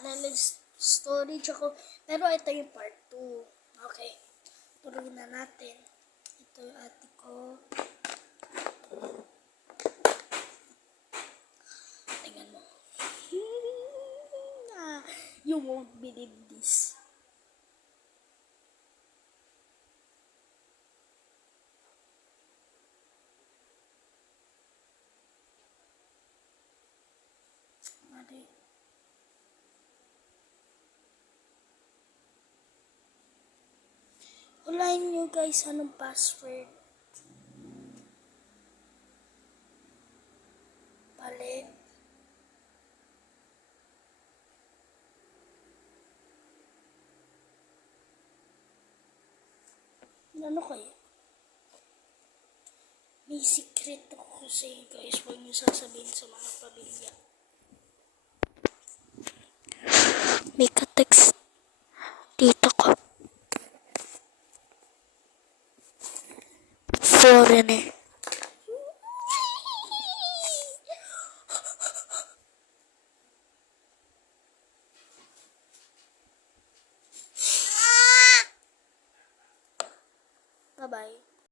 analyze storage ako. Pero ito yung part 2. Okay. Tuloy na natin. Ito yung ate ko. Tingnan mo. You won't believe this. Hulaan nyo guys anong password. Palit. Ano kaya? May secret ako kasi guys, huwag nyo sasabihin sa mga pamilya. May ka-text dito ko. Foreigner. Bye-bye.